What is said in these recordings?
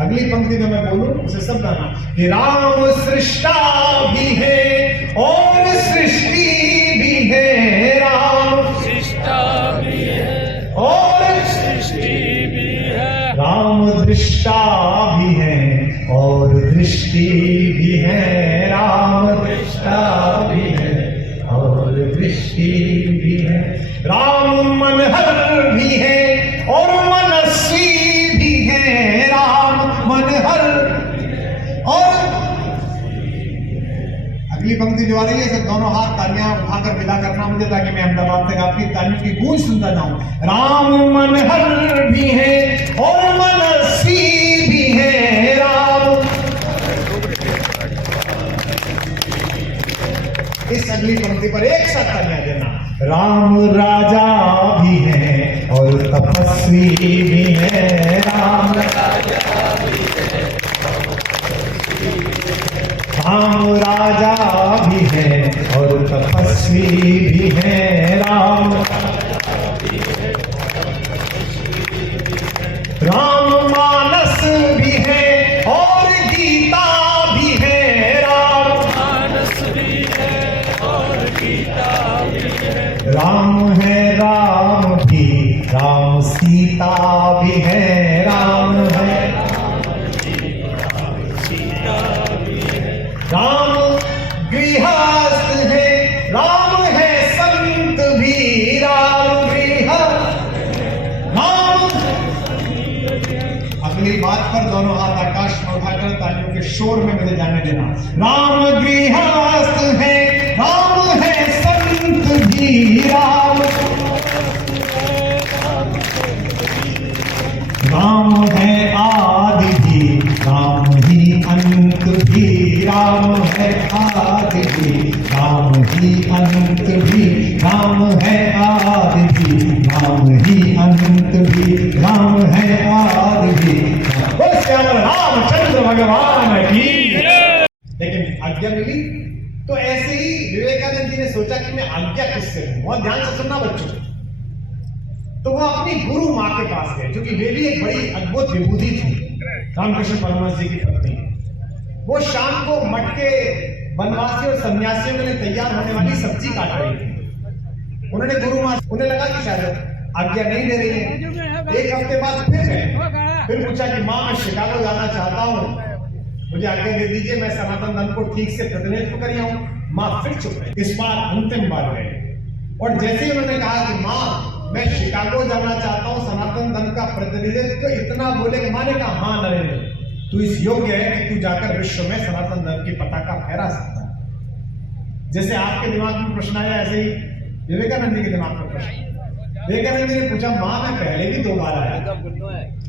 अगली पंक्ति में मैं बोलूं उसे सब गाना कि राम सृष्टा भी है और सृष्टि भी है, राम सृष्टा भी है और सृष्टि भी है, राम दृष्टा भी है और दृष्टि भी है, राम दृष्टा भी है और दृष्टि भी है, राम मनहर भी है और मनस्वी भी है, राम मनहर और अगली पंक्ति जो आ रही है सब दोनों हाथ तालियां उठाकर विदा करना मुझे, ताकि मैं अहमदाबाद तक आपकी तालियों की गूंज सुनता जाऊं। राम मनहर भी है और मनस्वी भी है, राम। इस अगली पंक्ति पर एक साथ तालियां देना। राम राजा भी है और तपस्वी भी है, राम राजा भी है, राम राजा भी है और तपस्वी भी है, राम राम मानस भी है और गीता भी है, राम मानस भी है और गीता भी है, राम है राम भी, राम सीता भी है, राम है राम गृहस्थ है, राम है संत भी, राम गृहस्थ राम। अगली बात पर दोनों हाथ आकाश में उठाकर तालियों के शोर में मुझे जाने देना। राम गृहस्थ है, राम है संत भी, राम राम है आदि भी, राम ही अंत भी, राम है आदि भी, राम ही अंत भी, राम है आदि भी, राम ही अंत भी, राम है आदि भी। बोल श्याम रामचंद्र भगवान की। लेकिन आज्ञा मिली तो ऐसे ही विवेकानंद जी ने सोचा कि मैं आज्ञा किससे लूं। बहुत ध्यान से सुनना बच्चों। तो वो अपनी गुरु माँ के पास गए, क्योंकि वे भी एक बड़ी अद्भुत विभूति थी, रामकृष्ण परमहंस जी की पत्नी। वो शाम को मठ के वनवासी और सन्यासियों के लिए तैयार होने वाली सब्जी काट रही थी। उन्होंने गुरु माँ, उन्हें लगा कि शायद आज्ञा नहीं दे रही है। एक हफ्ते बाद फिर गए, फिर पूछा कि माँ मैं शिकागो जाना चाहता हूँ, मुझे आज्ञा दे दीजिए, मैं सनातन धर्म को ठीक से प्रतिनिधित्व कर आऊं। माँ फिर चुप रही। इस बार अंतिम बार गए और जैसे ही उन्होंने कहा कि माँ मैं शिकागो जाना चाहता हूँ, सनातन धर्म का प्रतिनिधित्व, तो इतना बोले कि माँ ने कहा हाँ नरेंद्र तू इस योग्य है कि तू जाकर विश्व में सनातन धर्म की पताका फहरा सकता है। जैसे आपके दिमाग में प्रश्न आया, ऐसे ही विवेकानंद जी के दिमाग में प्रश्न। विवेकानंद जी ने पूछा माँ मैं पहले भी 2 बार आया,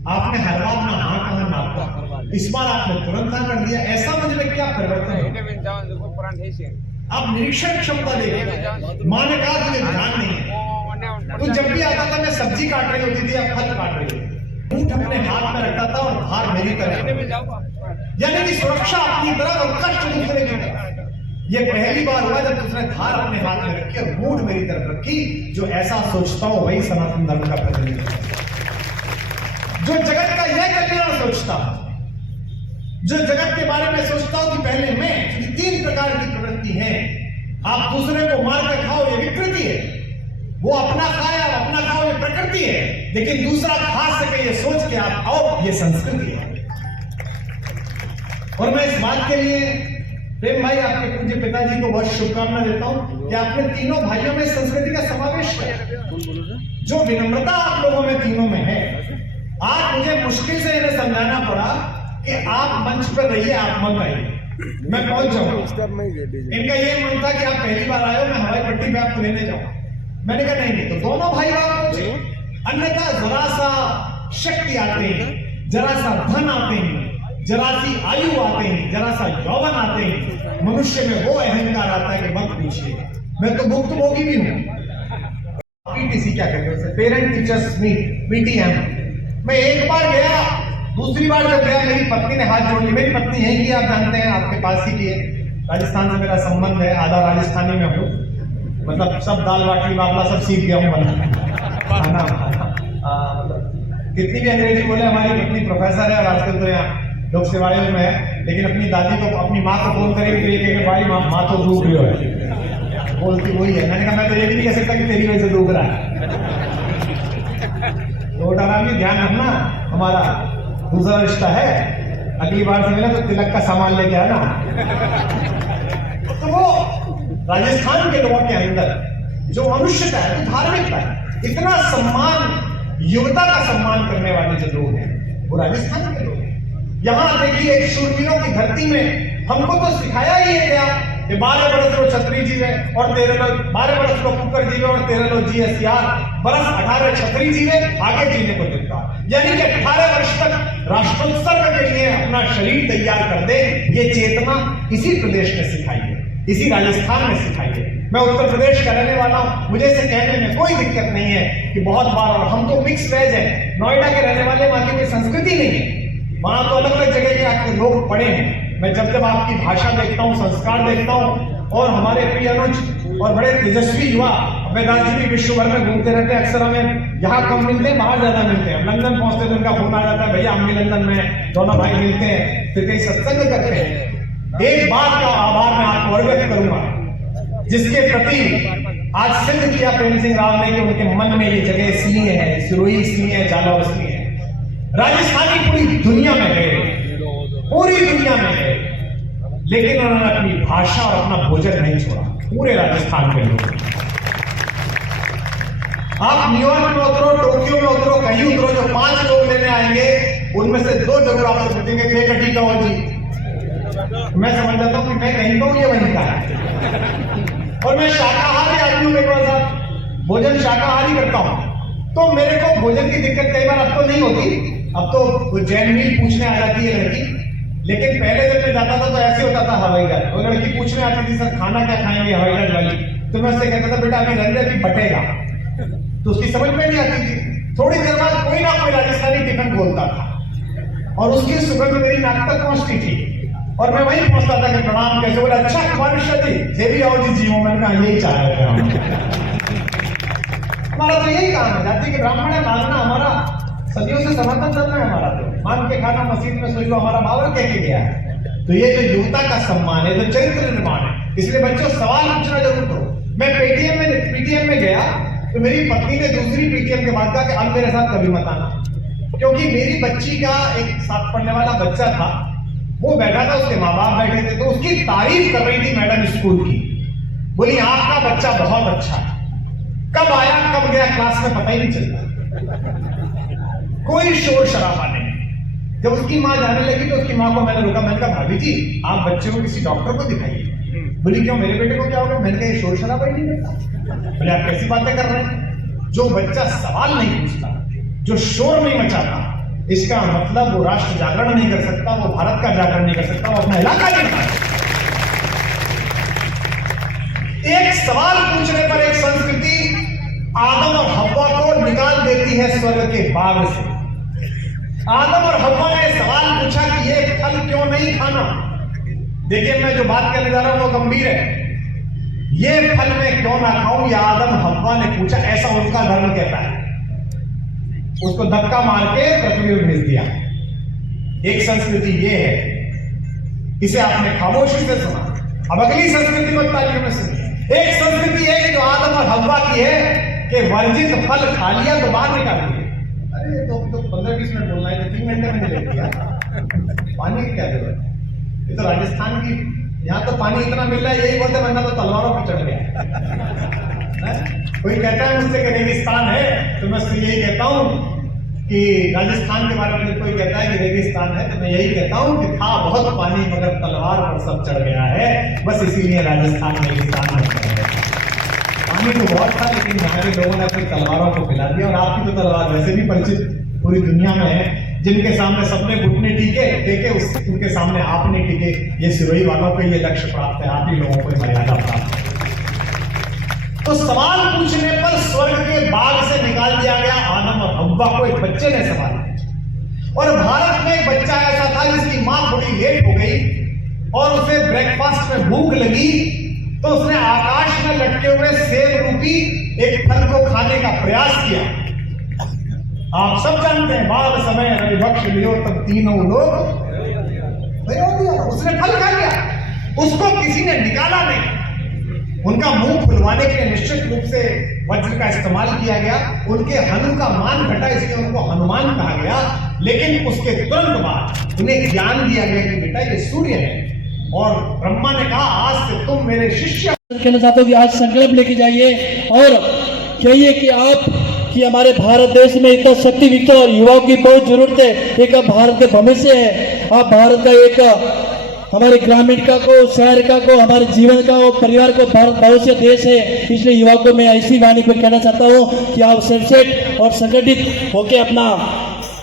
आपने हर बार ना हाँ कहा ना आपका, इस बार आपने तुरंत हाँ कर दिया, ऐसा मुझे में क्या परिवर्तन है? आप निरीक्षण क्षमता देखिए। माँ ने कहा तुझे ध्यान नहीं है, तू जब भी आता था मैं सब्जी काट रही होती थी, अब फल काट रही है। ऊँट अपने हाथ में रखता था और भार मेरी तरफ, यानी कि सुरक्षा अपनी तरफ और कष्ट दूसरे की तरफ। ये पहली बार हुआ जब उसने धार अपने हाथ में रखी और मूठ मेरी तरफ रखी। जो ऐसा सोचता हो वही सनातन धर्म का प्रतिनिधि, जो जगत का यह कल्याण सोचता, जो जगत के बारे में सोचता हो कि पहले मैं। 3 प्रकार की प्रवृत्ति है। आप दूसरे को मार कर खाओ ये विकृति है, वो अपना खाए आप अपना खाओ ये प्रकृति है, लेकिन दूसरा खा सके ये सोच के आप खाओ ये संस्कृति है। और मैं इस बात के लिए प्रेम भाई आपके पूज्य पिताजी को बहुत शुभकामना देता हूं कि आपने तीनों भाइयों में संस्कृति का समावेश किया। जो विनम्रता आप लोगों में तीनों में है, आज मुझे मुश्किल से इन्हें समझाना पड़ा कि आप मंच पर रहिए, आप मत आइए, मैं पहुंच जाऊंगा। इनका ये मन था कि आप पहली बार आए हो, मैं हवाई पट्टी पे आपको लेने जाऊं। मैंने कहा नहीं, तो दोनों भाई बाप पहुंचे, अन्यथा जरा सा शक्ति आते हैं, जरा सा धन आते हैं, जरा सी आयु आते हैं, जरा सा यौवन आते हैं, मनुष्य में वो अहंकार आता है कि मत पूछिए। मैं तो भुक्तभोगी भी हूं। पीटीसी क्या कहते हैं, पेरेंट टीचर्स मीट, पीटीएम। मैं एक बार गया, दूसरी बार जब गया मेरी पत्नी ने हाथ जोड़ ली। मेरी पत्नी यही की, आप जानते हैं, आपके पास ही की है, राजस्थान से मेरा संबंध है, आधा राजस्थानी में हूँ, मतलब सब दाल बाटी बाबला सब सीख गया हूँ बनाना। कितनी भी अंग्रेजी बोले, हमारी पत्नी प्रोफेसर है और आजकल तो यहाँ लोक सेवाओं में है, लेकिन अपनी दादी को, अपनी माँ को फोन करेगी तो ये कहेंगे भाई माँ तो डूब रही है, बोलती वही है। मैंने कहा मैं तो ये भी नहीं कह सकता कि तेरी वजह से डूब रहा है। तो डरामी ध्यान रखना, हमारा दूसरा रिश्ता है, अगली बार से मिला तो तिलक का सामान लेके आना। तो वो राजस्थान के लोगों के अंदर जो मनुष्यता है, जो धार्मिकता है, इतना सम्मान, युवता का सम्मान करने वाले जो लोग हैं वो राजस्थान के लोग हैं। यहां देखिए एक शूरवीरों की धरती में हमको तो सिखाया ही है गया कि 12 बरस लो छतरी जीवे और 12 बरस लो कुकर जीवे और 13 लो जी एसियार, बरस 18 छतरी जीवे, आगे जीने को दिखता। यानी कि 18 वर्ष तक राष्ट्रोत्सर्ग के लिए अपना शरीर तैयार कर दे, ये चेतना इसी प्रदेश ने सिखाई है, इसी राजस्थान ने सिखाई है। मैं उत्तर प्रदेश का रहने वाला हूं, मुझे इसे कहने में कोई दिक्कत नहीं है कि बहुत बार, और हम तो मिक्स वेज है, नोएडा के रहने वाले, वहां की कोई संस्कृति नहीं है, वहां तो अलग अलग जगह के आपके लोग पड़े हैं। मैं जब आपकी भाषा देखता हूं, संस्कार देखता हूं, और हमारे प्रिय अनुज और बड़े तेजस्वी युवा वेदांत जी भी विश्व भर में घूमते रहते हैं, अक्सर हमें यहाँ कम मिलते हैं, बाहर ज्यादा मिलते हैं। लंदन पहुंचते तो उनका फोन आ जाता है, भैया हम भी लंदन में, दोनों भाई मिलते हैं, फिर कहीं सत्संग करते हैं। एक बात का आभार मैं आपको अर्पित करूंगा, जिसके प्रति आज सिद्ध किया प्रेम सिंह राव ने कि उनके मन में ये जगह इसलिए है, सिरोही इसलिए है, जालौर इसलिए है। राजस्थानी पूरी दुनिया में गए, पूरी दुनिया में गए, लेकिन उन्होंने अपनी भाषा और अपना भोजन नहीं छोड़ा। पूरे राजस्थान के लोग, आप न्यूयॉर्क में उतरो, टोक्यो में उतरो, कहीं उतरो, जो 5 लोग लेने आएंगे उनमें से 2 जरूर आपसे पूछेंगे कि कटी का हो जी। मैं समझ जाता हूं कि मैं कहीं कहूं ये वहीं का है। और मैं शाकाहारी आदमी हूं, मेरे पास भोजन शाकाहारी करता हूं, तो मेरे को भोजन की दिक्कत कई बार अब तो नहीं होती, अब तो जैन मील पूछने आ जाती है लड़की, लेकिन पहले जब मैं जाता था तो ऐसे होता था हवाई जहाज, और लड़की पूछने आती थी सर खाना क्या खाएंगे हवाई जहाज वाली, तो मैं उससे कहता था बेटा अभी रंगे अभी बटेगा, तो उसकी समझ में नहीं आती थी। थोड़ी देर बाद कोई ना कोई राजस्थानी टिफिन खोलता था और उसकी सुगंध मेरी नाक तक पहुंचती थी, और मैं वहीं पहुंचता था कि प्रणाम कैसे, बोला अच्छा कुमार मिश्रा जी, जे भी आओ जी जीवो, मैंने कहा यही चाह रहे थे हम। हमारा तो यही काम है, जाति के ब्राह्मण है, मानना हमारा सदियों से सनातन धर्म है हमारा, तो मान के खाना मस्जिद में सोच लो, हमारा बाबर कह के गया है। तो ये जो युवता का सम्मान है, जो चरित्र निर्माण है, इसलिए बच्चों सवाल पूछना जरूर करो। मैं पीटीएम में गया तो मेरी पत्नी ने दूसरी पीटीएम के बाद कहा कि अब मेरे साथ कभी मत आना, क्योंकि मेरी बच्ची का एक साथ पढ़ने वाला बच्चा था, वो बैठा था, उसके माँ बाप बैठे थे, तो उसकी तारीफ कर रही थी मैडम स्कूल की, बोली आपका बच्चा बहुत अच्छा है, कब आया कब गया क्लास में पता ही नहीं चलता, कोई शोर शराबा नहीं। जब उसकी माँ जाने लगी तो उसकी माँ को मैंने रोका, मैंने कहा भाभी जी आप बच्चे को किसी डॉक्टर को दिखाइए। बोली क्यों, मेरे बेटे को क्या होगा? मैंने कहा ये शोर शराबा ही नहीं करता। बोले आप कैसी बातें कर रहे हैं? जो बच्चा सवाल नहीं पूछता, जो शोर नहीं मचाता, इसका मतलब वो राष्ट्र जागरण नहीं कर सकता, वो भारत का जागरण नहीं कर सकता, वो अपना इलाका नहीं कर सकता। एक सवाल पूछने पर एक संस्कृति आदम और हव्वा को निकाल देती है स्वर्ग के बाग से। आदम और हव्वा ने सवाल पूछा कि ये फल क्यों नहीं खाना। देखिए मैं जो बात करने जा रहा हूं वो गंभीर है। ये फल मैं क्यों ना खाऊं, या आदम हव्वा ने पूछा, ऐसा उनका धर्म कहता है। उसको धक्का मार के पृथ्वी में भेज दिया। एक संस्कृति ये है, इसे आपने खामोशी से सुना। अब अगली संस्कृति को तालियों में सुनिए। एक संस्कृति है जो आदम और हव्वा की है कि वर्जित फल खा लिया तो बाहर निकाल दिया। अरे तो 15-20 मिनट बोलना है, तो 3 घंटे में ले लिया। पानी की क्या जरूरत है? ये तो राजस्थान की, यहाँ तो पानी इतना मिल रहा है, यही बोलते बंदा तो तलवारों पर चढ़ गया। कोई कहता है मुझसे कि रेगिस्तान है, तो मैं उससे यही कहता हूँ कि राजस्थान के बारे में कोई कहता है कि रेगिस्तान है, तो मैं यही कहता हूँ कि था बहुत पानी मगर तलवार पर सब चढ़ गया है, बस इसीलिए राजस्थान रेगिस्तान में चढ़ गया। पानी तो बहुत था, लेकिन यहाँ के लोगों ने अपनी तलवारों को पिला दिया। और आपकी तो तलवार वैसे भी परिचित पूरी दुनिया में है, जिनके सामने सबने घुटने टेके उनके सामने आप नहीं टिके। ये सिरोही वालों को ये लक्ष्य प्राप्त है, आप ही लोगों को मर्यादा प्राप्त है। तो सवाल पूछने पर स्वर्ग के बाग से निकाल दिया गया आदम और हव्वा को। एक बच्चे ने सवाल पूछा, और भारत में एक बच्चा ऐसा था जिसकी मां थोड़ी लेट हो गई और उसे ब्रेकफास्ट में भूख लगी, तो उसने आकाश में लटके हुए सेब रूपी एक फल को खाने का प्रयास किया। आप सब जानते हैं बाल समय रविभक्ष लियो तब तीनों लोग उसने फल खा लिया, उसको किसी ने निकाला नहीं। उनका मुंह खुलवाने के लिए निश्चित रूप से वज्र का इस्तेमाल किया गया, उनके हनु का मान घटा इसलिए उनको हनुमान कहा गया। लेकिन उसके तुरंत बाद उन्हें ज्ञान दिया गया कि बेटा ये सूर्य है, और ब्रह्मा ने कहा आज से तुम मेरे शिष्य। कहना चाहता हूँ कि आज संकल्प लेके जाइए और कहिए कि आप कि हमारे भारत देश में इतना शक्ति विकसित और युवाओं की बहुत जरूरत है। एक आप भारत के भविष्य है, आप भारत का एक हमारे ग्रामीण का को, शहर का को, हमारे जीवन का और परिवार को भारत भविष्य देश है। इसलिए युवाओं को मैं ऐसी वाणी पर कहना चाहता हूँ कि आप सेट और संगठित होकर अपना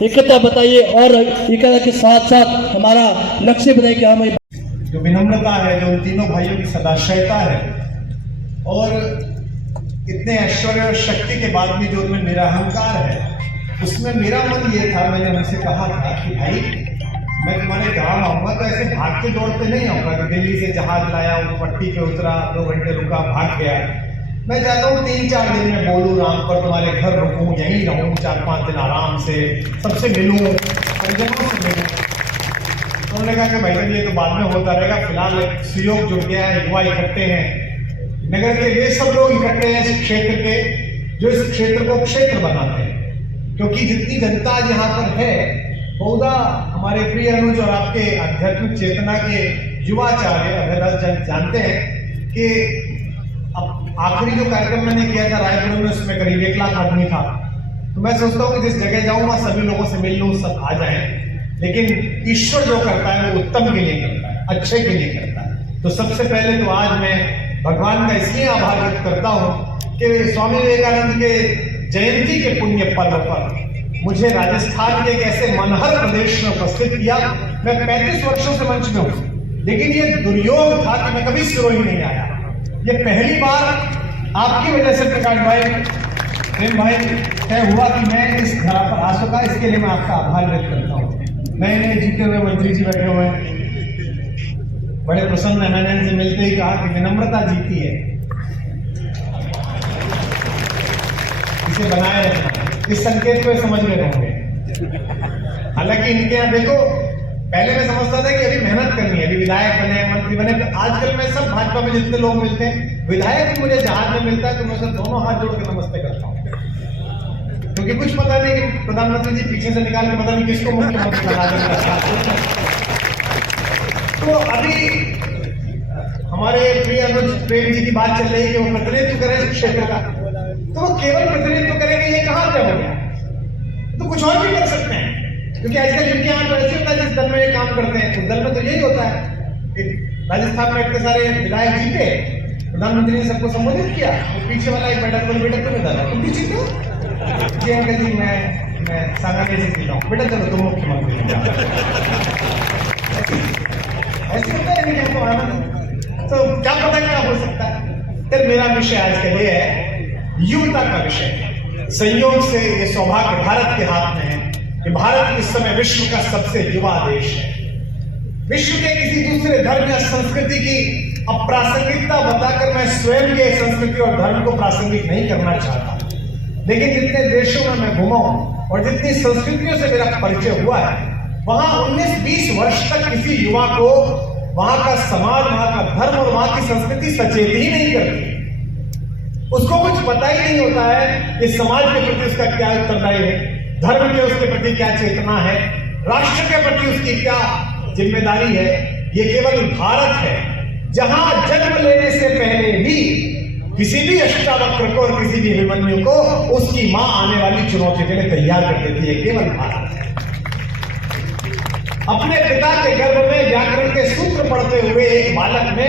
एकता बताइए और एकता के साथ साथ हमारा लक्ष्य बताइए कि हम जो विनम्रता है, जो उन तीनों भाइयों की सदाशयता है, और इतने ऐश्वर्य और शक्ति के बाद भी जो उनमें निरहंकार है, उसमें मेरा मन ये था, मैंने उनसे कहा था कि भाई मैं तुम्हारे गांव आऊंगा तो ऐसे भागते दौड़ते नहीं आऊंगा कि दिल्ली से जहाज लाया, उस पट्टी पे उतरा, 2 घंटे रुका, भाग गया। मैं चाहता हूँ 3-4 दिन में बोलूँ राम पर, तुम्हारे घर रुकूँ, यहीं रहूँ 4-5 दिन आराम से, सबसे मिलूँ, परिजनों से मिलूँ। उन्होंने कहा कि भाई ये तो बाद में होता रहेगा, फिलहाल एक सुयोग जुड़ गया है, युवा इकट्ठे हैं, नगर के वे सब लोग इकट्ठे हैं इस क्षेत्र के, जो इस क्षेत्र को क्षेत्र बनाते हैं। क्योंकि जितनी जनता आज यहाँ पर है, बहुधा हमारे प्रिय अनुज और आपके आध्यात्मिक चेतना के युवाचार्य अभयदास जानते हैं कि अब आखिरी जो कार्यक्रम मैंने किया था रायपुर में, उसमें करीब 1 लाख आदमी था। तो मैं सोचता हूँ कि जिस जगह जाऊँ वहाँ सभी लोगों से मिल लूँ, सब आ जाएं। लेकिन ईश्वर जो करता है वो उत्तम के लिए करता है, अच्छे के लिए करता है। तो सबसे पहले तो आज मैं भगवान का इसलिए आभार व्यक्त करता हूँ कि स्वामी विवेकानंद के जयंती के पुण्य पर्व पर मुझे राजस्थान के एक ऐसे मनहर प्रदेश में उपस्थित किया। मैं 35 वर्षों से मंच में हूँ, लेकिन ये दुर्योग था कि मैं कभी सिरोही नहीं आया। ये पहली बार आपकी वजह से प्रकाश भाई, प्रेम भाई, तय हुआ कि मैं इस धरा पर आ सका। इसके लिए मैं आपका आभार व्यक्त करता हूँ। नए नए जीते हुए मंत्री जी बैठे हुए हैं, बड़े प्रसन्न है। मैंने इनसे मिलते ही कहा कि विनम्रता जीती है, इसे बनाए रखना। इस संकेत को समझ में होंगे। हालांकि इनके यहाँ देखो, पहले मैं समझता था कि अभी मेहनत करनी है, अभी विधायक बने, मंत्री बने। आजकल मैं सब भाजपा में जितने लोग मिलते हैं, विधायक भी मुझे जहाज में मिलता है तो मैं सब दोनों हाथ जोड़ के नमस्ते करता हूँ, क्योंकि कुछ पता नहीं कि प्रधानमंत्री जी पीछे से निकाल के पता नहीं किसको मुख्यमंत्री बना देंगे। तो अभी हमारे प्रिय अनुज प्रेम जी की बात चल रही है कि वो प्रतिनिधित्व करें इस क्षेत्र का, तो वो केवल प्रतिनिधित्व करेंगे, ये कहाँ तय हो गया? तो कुछ और भी कर सकते हैं, क्योंकि आजकल इनके यहाँ तो ऐसे होता है जिस दल में ये काम करते हैं उस दल में तो यही होता है। राजस्थान में इतने सारे विधायक जीते, प्रधानमंत्री ने सबको संबोधित किया, वो पीछे वाला एक बैठक पर बेटा तुम्हें डाला, तुम भी जीते हो जी अंकल जी, मैं सांगानेर से जीता हूँ, बेटा चलो तुम मुख्यमंत्री ऐसे होता है इनके हमको आनंद। तो क्या पता क्या हो सकता है। फिर मेरा विषय आज के लिए है युवता का विषय। संयोग से ये सौभाग्य भारत के हाथ में है कि भारत इस समय विश्व का सबसे युवा देश है। विश्व के किसी दूसरे धर्म या संस्कृति की अप्रासंगिकता बताकर मैं स्वयं के संस्कृति और धर्म को प्रासंगिक नहीं करना चाहता, लेकिन जितने देशों में मैं घूमा हूं और जितनी संस्कृतियों से मेरा परिचय हुआ है, वहां 19-20 वर्ष तक किसी युवा को वहां का समाज, वहां का धर्म और वहां की संस्कृति सचेत ही नहीं करती। उसको कुछ पता ही नहीं होता है कि समाज के प्रति उसका क्या उत्तरदायी है, धर्म के उसके प्रति क्या चेतना है, राष्ट्र के प्रति उसकी क्या जिम्मेदारी है। ये केवल भारत है जहां जन्म लेने से पहले भी किसी भी अष्टावक्र को और किसी भी अभिमन्यु को उसकी मां आने वाली चुनौती के लिए तैयार कर देती है। केवल भारत है। अपने पिता के गर्भ में व्याकरण के सूत्र पढ़ते हुए एक बालक ने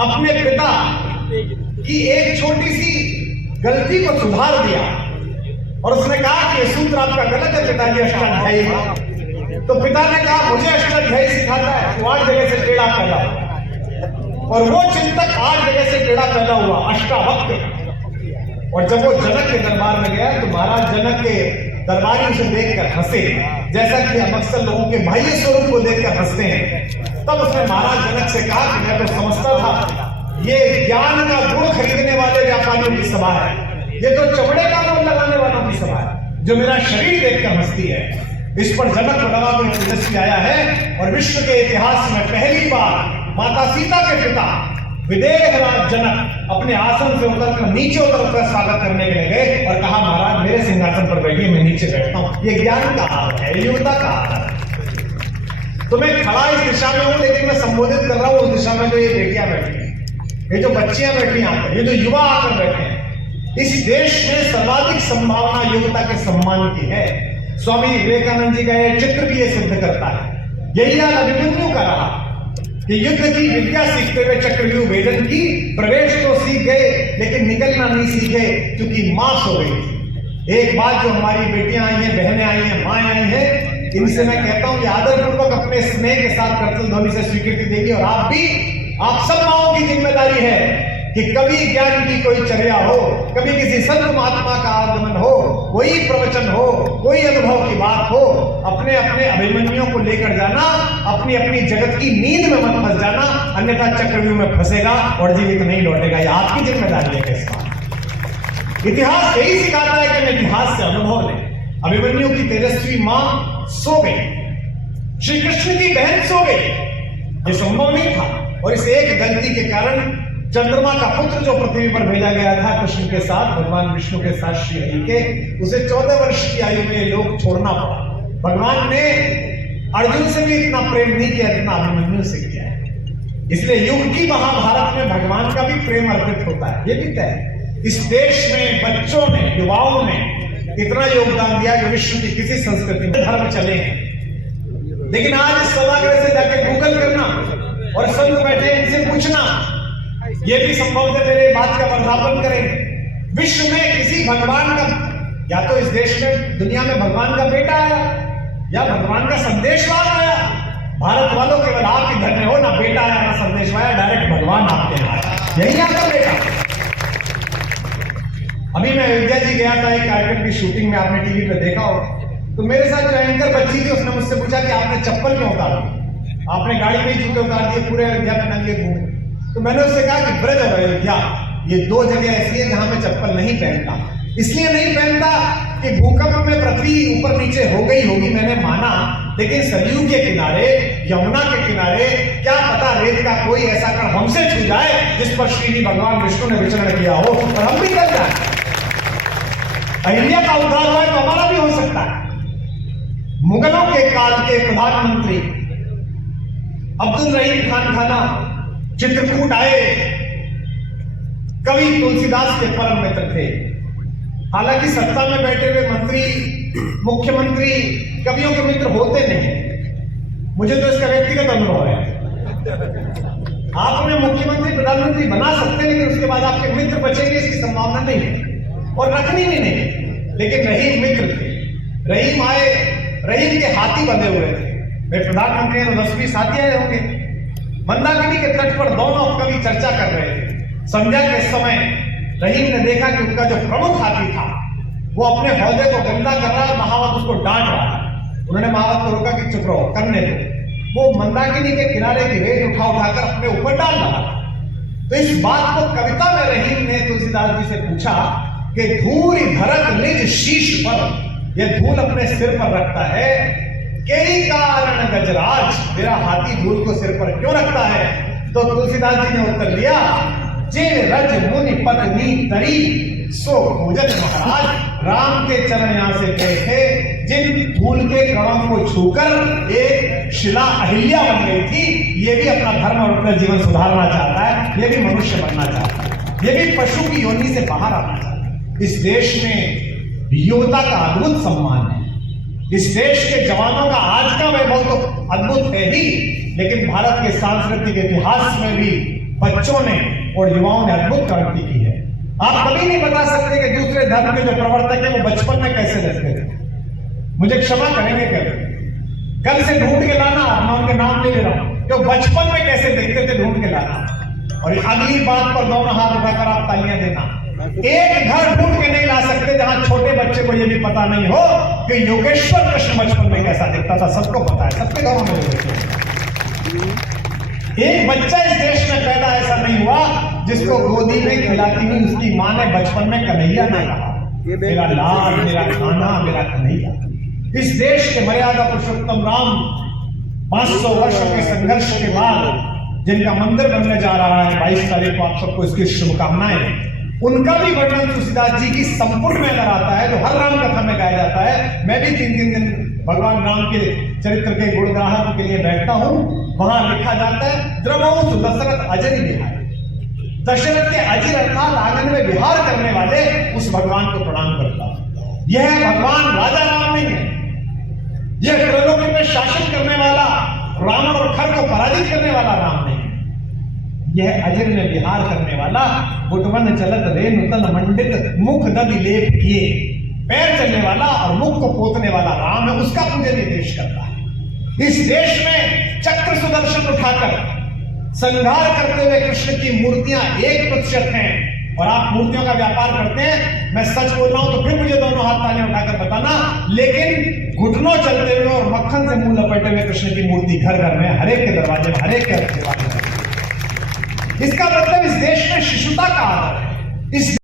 अपने पिता की एक छोटी सी गलती को सुधार दिया और उसने कहा कि ये सूत्र आपका गलत है पिताजी, अष्टाध्यायी है। तो पिता ने कहा मुझे अष्टाध्यायी सिखाता है, तो 8 जगह से टेढ़ा पैदा हुआ और वो चिंतक 8 जगह से टेढ़ा पैदा हुआ, अष्टावक्र। और जब वो जनक के दरबार में गया तो महाराज जनक के दरबारी उसे देखकर हंसे, जैसा कि हम अक्सर लोगों के बाह्य स्वरूप को देखकर हंसते हैं। तब उसने महाराज जनक से कहा कि मैं तो समझता था ये ज्ञान का गुण खरीदने वाले व्यापारियों की सभा है, ये तो चमड़े का मोल लगाने वालों की सभा है, जो मेरा शरीर देखकर हंसती है। इस पर जनक नामा कोई तेजस्वी आया है और विश्व के इतिहास में पहली बार माता सीता के पिता विदेहराज जनक अपने आसन से उतरकर नीचे उतरकर स्वागत करने के लिए गए और कहा, महाराज मेरे सिंहासन पर बैठिए, मैं नीचे बैठता हूं। ये ज्ञान का हाल है, युवता का हाल है। तो मैं खड़ा इस दिशा में हूं, लेकिन मैं संबोधित कर रहा हूं उस दिशा में जो ये बेटियां बैठी हैं, ये जो बच्चियां बैठी हैं आकर, ये जो युवा आकर बैठे हैं। इस देश में सर्वाधिक संभावना युवता के सम्मान की है। स्वामी विवेकानंद जी का यह चित्र भी ये सिद्ध करता है। यही हाल अभिमन्यु का रहा कि युद्ध की विद्या सीखते हुए चक्रव्यूह भेदन की प्रवेश तो सीख गए, लेकिन निकलना नहीं सीखे, क्योंकि मां सो गई थी। एक बात जो हमारी बेटियां आई हैं, बहनें आई हैं, मां आई हैं, इनसे मैं कहता हूं कि आदरपूर्वक अपने स्नेह के साथ करतल ध्वनि से स्वीकृति देगी। और आप भी, आप सब माओं की जिम्मेदारी है कि कभी ज्ञान की कोई चर्या हो, कभी किसी संत महात्मा का आगमन हो, कोई प्रवचन हो, कोई अनुभव की बात हो, अपने अपने अभिमन्युओं को लेकर जाना, अपनी अपनी जगत की नींद में मत फंस जाना, अन्यथा चक्रव्यूह में फंसेगा और जीवित नहीं लौटेगा। ये आपकी जिम्मेदारी है। इसका इतिहास यही सिखाता है कि मैं इतिहास से अनुभव लें। अभिमन्यु की तेजस्वी मां सो गई, श्री कृष्ण की बहन सो गई, ये संभव नहीं था। और इस एक गलती के कारण चंद्रमा का पुत्र जो पृथ्वी पर भेजा गया था कृष्ण के साथ, भगवान विष्णु के साथ श्री हरि के, उसे 14 वर्ष की आयु में लोग छोड़ना पड़ा। भगवान ने अर्जुन से भी इतना प्रेम नहीं किया जितना अभिमन्यु से किया है। इसलिए युग की महाभारत में भगवान का भी प्रेम अर्पित होता है, ये भी तय है। इस देश में बच्चों ने, युवाओं ने इतना योगदान दिया कि विश्व की किसी संस्कृति में धर्म चले हैं। लेकिन आज इस सभागृह से जाके गूगल करना और संत बैठे इनसे पूछना, ये भी संभव है मेरे बात का वर्धापन करेंगे। विश्व में किसी भगवान का, या तो इस देश में दुनिया में भगवान का बेटा आया या भगवान का संदेशवाहक आया। भारत वालों केवल आप ही धन्य हो, ना बेटा आया ना संदेश आया, डायरेक्ट भगवान आपके यहाँ आया, यही आपका बेटा। अभी मैं अयोध्या जी गया था, एक कार्यक्रम की शूटिंग में, आपने टीवी पे देखा हो, तो मेरे साथ जो एंकर बच्ची थी उसने मुझसे पूछा कि आपने चप्पल क्यों उतार दी, आपने गाड़ी में ही जूते उतार दिए, पूरे अयोध्या में नंगे घूमे। तो मैंने उससे कहा कि ब्रज और अयोध्या ये दो जगह ऐसी है जहां मैं चप्पल नहीं पहनता। इसलिए नहीं पहनता कि भूकंप में पृथ्वी ऊपर नीचे हो गई होगी, मैंने माना, लेकिन सरयू के किनारे, यमुना के किनारे, क्या पता रेत का कोई ऐसा कण हमसे छू जाए जिस पर श्री भगवान विष्णु ने विचरण किया हो और हम भी कर जाए। अहिल्या का उद्धार हुआ तो हमारा भी हो सकता है। मुगलों के काल के प्रधानमंत्री अब्दुल रहीम खान खाना चित्रकूट आए, कवि तुलसीदास के परम मित्र थे। हालांकि सत्ता में बैठे हुए मंत्री, मुख्यमंत्री कवियों के मित्र होते नहीं। मुझे तो इसका व्यक्तिगत अनुभव है। आप उन्हें मुख्यमंत्री प्रधानमंत्री बना सकते हैं, लेकिन उसके बाद आपके मित्र बचेंगे इसकी संभावना नहीं है और रखनी भी नहीं है। लेकिन रहीम मित्र थे। रहीम आए, रहीम के हाथी बंधे हुए थे। वे प्रधानमंत्री हैं तो 10-20 हाथी आए होंगे। मंदाकिनी के तट पर दोनों कवि चर्चा कर रहे थे। संध्या के समय रहीम ने देखा कि उनका जो प्रमुख हाथी था वो अपने हौदे को गंदा कर रहा है, महावत उसको डांट रहा है। उन्होंने महावत को रोका कि चुप रहो, करने दो। वो मंदाकिनी के किनारे की रेत उठाकर अपने ऊपर डाल रहा था। तो इस बात को कविता में रहीम ने तुलसीदास जी से पूछा कि धूल धरत निज शीश पर, यह धूल अपने सिर पर रखता है, कई कारण गजराज, मेरा हाथी धूल को सिर पर क्यों रखता है? तो तुलसीदास जी ने उत्तर दिया, जे रज मुनि पत्नी तरी सो पूजन महाराज। राम के चरण यहां से देखे, जिन धूल के कणों को छूकर एक शिला अहिल्या बन गई थी। ये भी अपना धर्म और अपना जीवन सुधारना चाहता है, ये भी मनुष्य बनना चाहता है, ये भी पशु की योनि से बाहर आना चाहता है। इस देश में योद्धा का अद्भुत सम्मान है। इस देश के जवानों का आज का वैभव तो अद्भुत है ही, लेकिन भारत के सांस्कृतिक इतिहास में भी बच्चों ने और युवाओं ने अद्भुत क्रांति की है। आप कभी नहीं बता सकते कि दूसरे धर्म के जो प्रवर्तक है वो बचपन में कैसे दिखते थे। मुझे क्षमा करेंगे कल से ढूंढ के लाना, मैं उनके नाम नहीं ले रहा हूं, तो बचपन में कैसे दिखते थे ढूंढ के लाना। और अगली बात पर दोनों हाथ उठाकर आप तालियां देना। एक घर ढूंढ के नहीं ला सकते जहां छोटे बच्चे को यह भी पता नहीं हो कि योगेश्वर कृष्ण बचपन में कैसा दिखता था। सबको पता है, सबके घरों में। एक बच्चा इस देश में पैदा ऐसा नहीं हुआ जिसको गोदी में खिलाती हुई उसकी मां ने बचपन में कन्हैया ना कहा। मेरा लाल, मेरा खाना, मेरा कन्हैया। इस देश के मर्यादा पुरुषोत्तम राम 500 वर्षों के संघर्ष के बाद जिनका मंदिर बनने जा रहा है 22 तारीख को, आप सबको इसकी शुभकामनाएं। उनका भी वर्णन तुलसीदास जी की संपूर्ण में अगर आता है जो हर राम कथा में गाया जाता है। मैं भी 3-3 दिन भगवान राम के चरित्र के गुणगाहन के लिए बैठता हूं। वहां लिखा जाता है द्रवहु दशरथ अजर विहार। दशरथ के अजर अर्थात आंगन में विहार करने वाले उस भगवान को प्रणाम करता हूं। यह भगवान राजा राम नहीं है, यह त्रिलोकी में शासन करने वाला रावण और खर को पराजित करने वाला राम नहीं है। यह अजर में विहार करने वाला बुटवन चलत रेणुतन मंडित मुख दधि लेप किए पैर चलने वाला और मुख को पोतने वाला राम है। उसका पूजन ये देश करता है। इस देश में चक्र सुदर्शन उठाकर संहार करते हुए कृष्ण की मूर्तियां 1% हैं और आप मूर्तियों का व्यापार करते हैं। मैं सच बोल रहा हूं तो फिर मुझे दोनों हाथ ताली उठाकर बताना, लेकिन घुटनों चलते हुए और मक्खन से मुंह लपेटे हुए कृष्ण की मूर्ति घर घर में, हरेक के दरवाजे में, हरेक के दरवाजे में। इसका मतलब इस देश में शिशुता का आदर है। इस